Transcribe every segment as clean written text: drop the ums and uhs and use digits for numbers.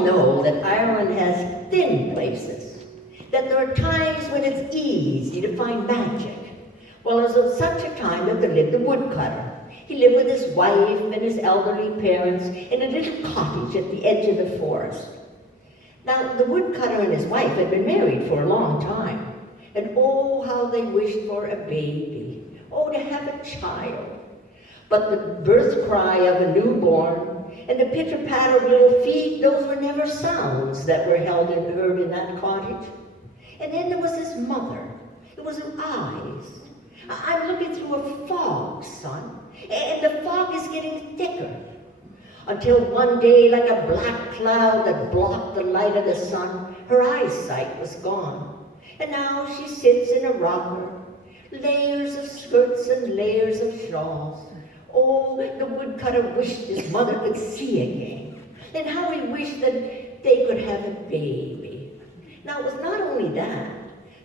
all know that Ireland has thin places, that there are times when it's easy to find magic. Well, there was such a time that there lived a woodcutter. He lived with his wife and his elderly parents in a little cottage at the edge of the forest. Now, the woodcutter and his wife had been married for a long time, and oh, how they wished for a baby. Oh, to have a child. But the birth cry of a newborn and the pitter-patter of little feet, those were never sounds that were held and heard in that cottage. And then there was his mother. It was her eyes. I'm looking through a fog, son, and the fog is getting thicker. Until one day, like a black cloud that blocked the light of the sun, her eyesight was gone. And now she sits in a rocker, layers of skirts and layers of shawls. Oh, the woodcutter wished his mother could see again, and how he wished that they could have a baby. Now, it was not only that.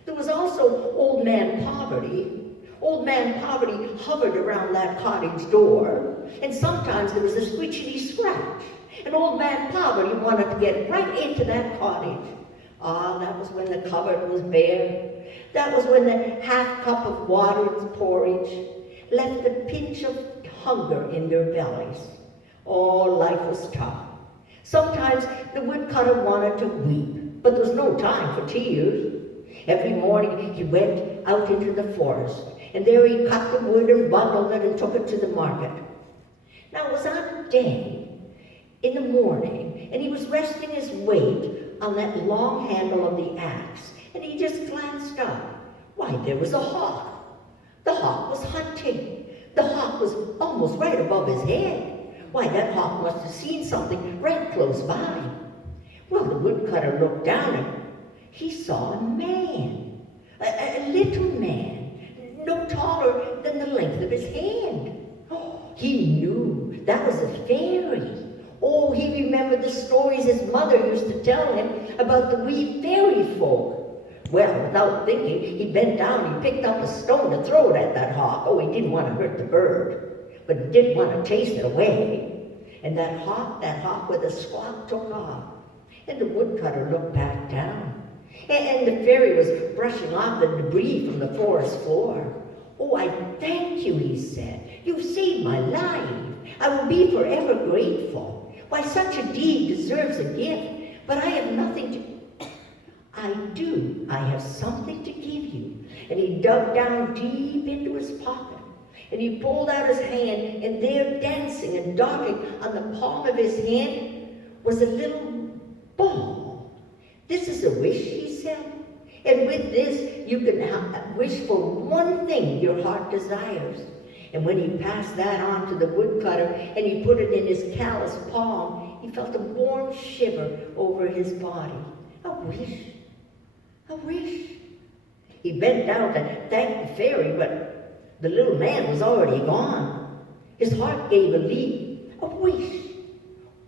There was also Old Man Poverty. Old Man Poverty hovered around that cottage door, and sometimes there was a screechity scratch, and Old Man Poverty wanted to get right into that cottage. Ah, that was when the cupboard was bare. That was when the half cup of watered porridge left a pinch of hunger in their bellies. Oh, life was tough. Sometimes the woodcutter wanted to weep, but there was no time for tears. Every morning he went out into the forest, and there he cut the wood and bundled it and took it to the market. Now, it was on a day in the morning, and he was resting his weight on that long handle of the axe, and he just glanced up. Why, there was a hawk. The hawk was hunting. The hawk was almost right above his head. Why, that hawk must have seen something right close by. Well, the woodcutter looked down and he saw a man, a little man, no taller than the length of his hand. Oh, he knew that was a fairy. Oh, he remembered the stories his mother used to tell him about the wee fairy folk. Well, without thinking, he bent down, he picked up a stone to throw it at that hawk. Oh, he didn't want to hurt the bird, but he did want to chase it away. And that hawk with a squawk took off. And the woodcutter looked back down. And the fairy was brushing off the debris from the forest floor. Oh, I thank you, he said. You've saved my life. I will be forever grateful. Why, such a deed deserves a gift, but I have nothing to... I do. I have something to give you. And he dug down deep into his pocket, and he pulled out his hand, and there, dancing and darting on the palm of his hand, was a little ball. This is a wish, he said. And with this, you can wish for one thing your heart desires. And when he passed that on to the woodcutter, and he put it in his calloused palm, he felt a warm shiver over his body. A wish. A wish. He bent down to thank the fairy, but the little man was already gone. His heart gave a leap. A wish.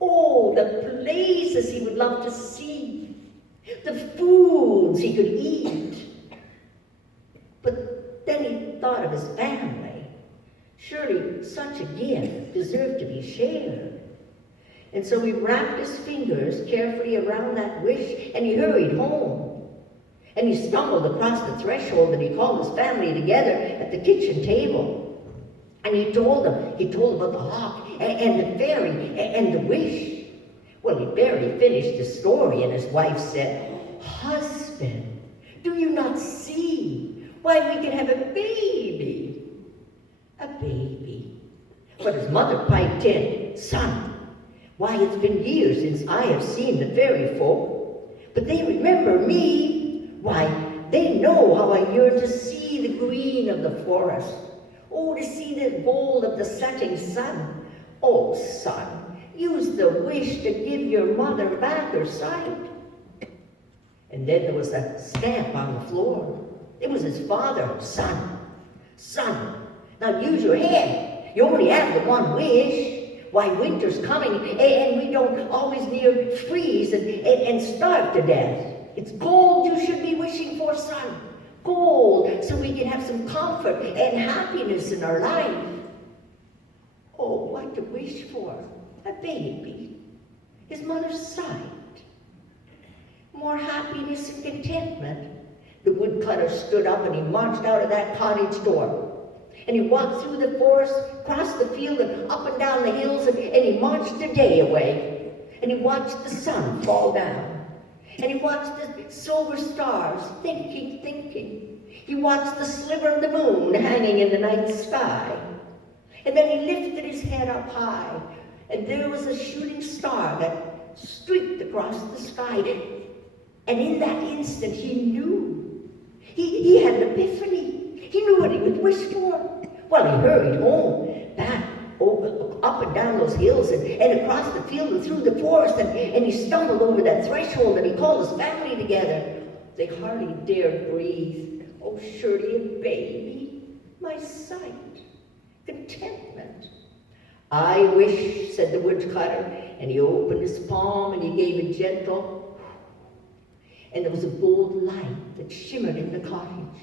Oh, the places he would love to see. The foods he could eat. But then he thought of his family. Surely such a gift deserved to be shared. And so he wrapped his fingers carefully around that wish, and he hurried home. And he stumbled across the threshold, and he called his family together at the kitchen table. And he told them about the hawk and the fairy and the wish. Well, he barely finished his story, and his wife said, "Husband, do you not see? Why, we can have a baby." A baby. But his mother piped in, "Son, why, it's been years since I have seen the fairy folk, but they remember me. Why, they know how I yearn to see the green of the forest. Oh, to see the gold of the setting sun. Oh, son, use the wish to give your mother back her sight." And then there was a stamp on the floor. It was his father. Son, now use your head. You only have the one wish. Why, winter's coming, and we don't always near freeze and starve to death. It's gold you should be wishing for, son. Gold, so we can have some comfort and happiness in our life. Oh, what to wish for? A baby. His mother sighed. more happiness and contentment. The woodcutter stood up and he marched out of that cottage door. And he walked through the forest, crossed the field, and up and down the hills, and he marched the day away. And he watched the sun fall down. And he watched the silver stars, thinking. He watched the sliver of the moon hanging in the night sky. And then he lifted his head up high, and there was a shooting star that streaked across the sky. And in that instant, he knew. He had an epiphany. He knew what he would wish for. Well, he hurried home, back, up and down those hills, and across the field and through the forest, and he stumbled over that threshold, and he called his family together. They hardly dared breathe. Oh, Shirley and baby, my sight, contentment. I wish, said the woodcutter, and he opened his palm and he gave a gentle, and there was a gold light that shimmered in the cottage,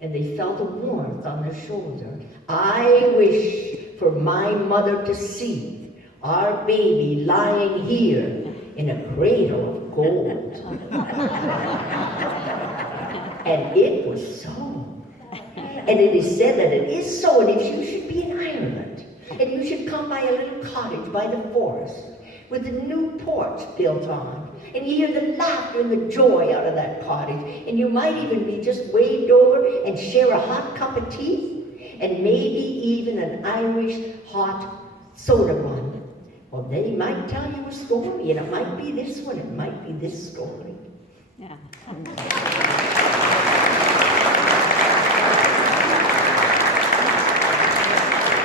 and they felt a warmth on their shoulder. I wish for my mother to see our baby lying here in a cradle of gold. And it was so. And it is said that it is so, and if you should be in Ireland, and you should come by a little cottage by the forest, with a new porch built on, and you hear the laughter and the joy out of that cottage, and you might even be just waved over and share a hot cup of tea, and maybe even an Irish hot soda bun. Well, they might tell you a story, and it might be this one, it might be this story. Yeah.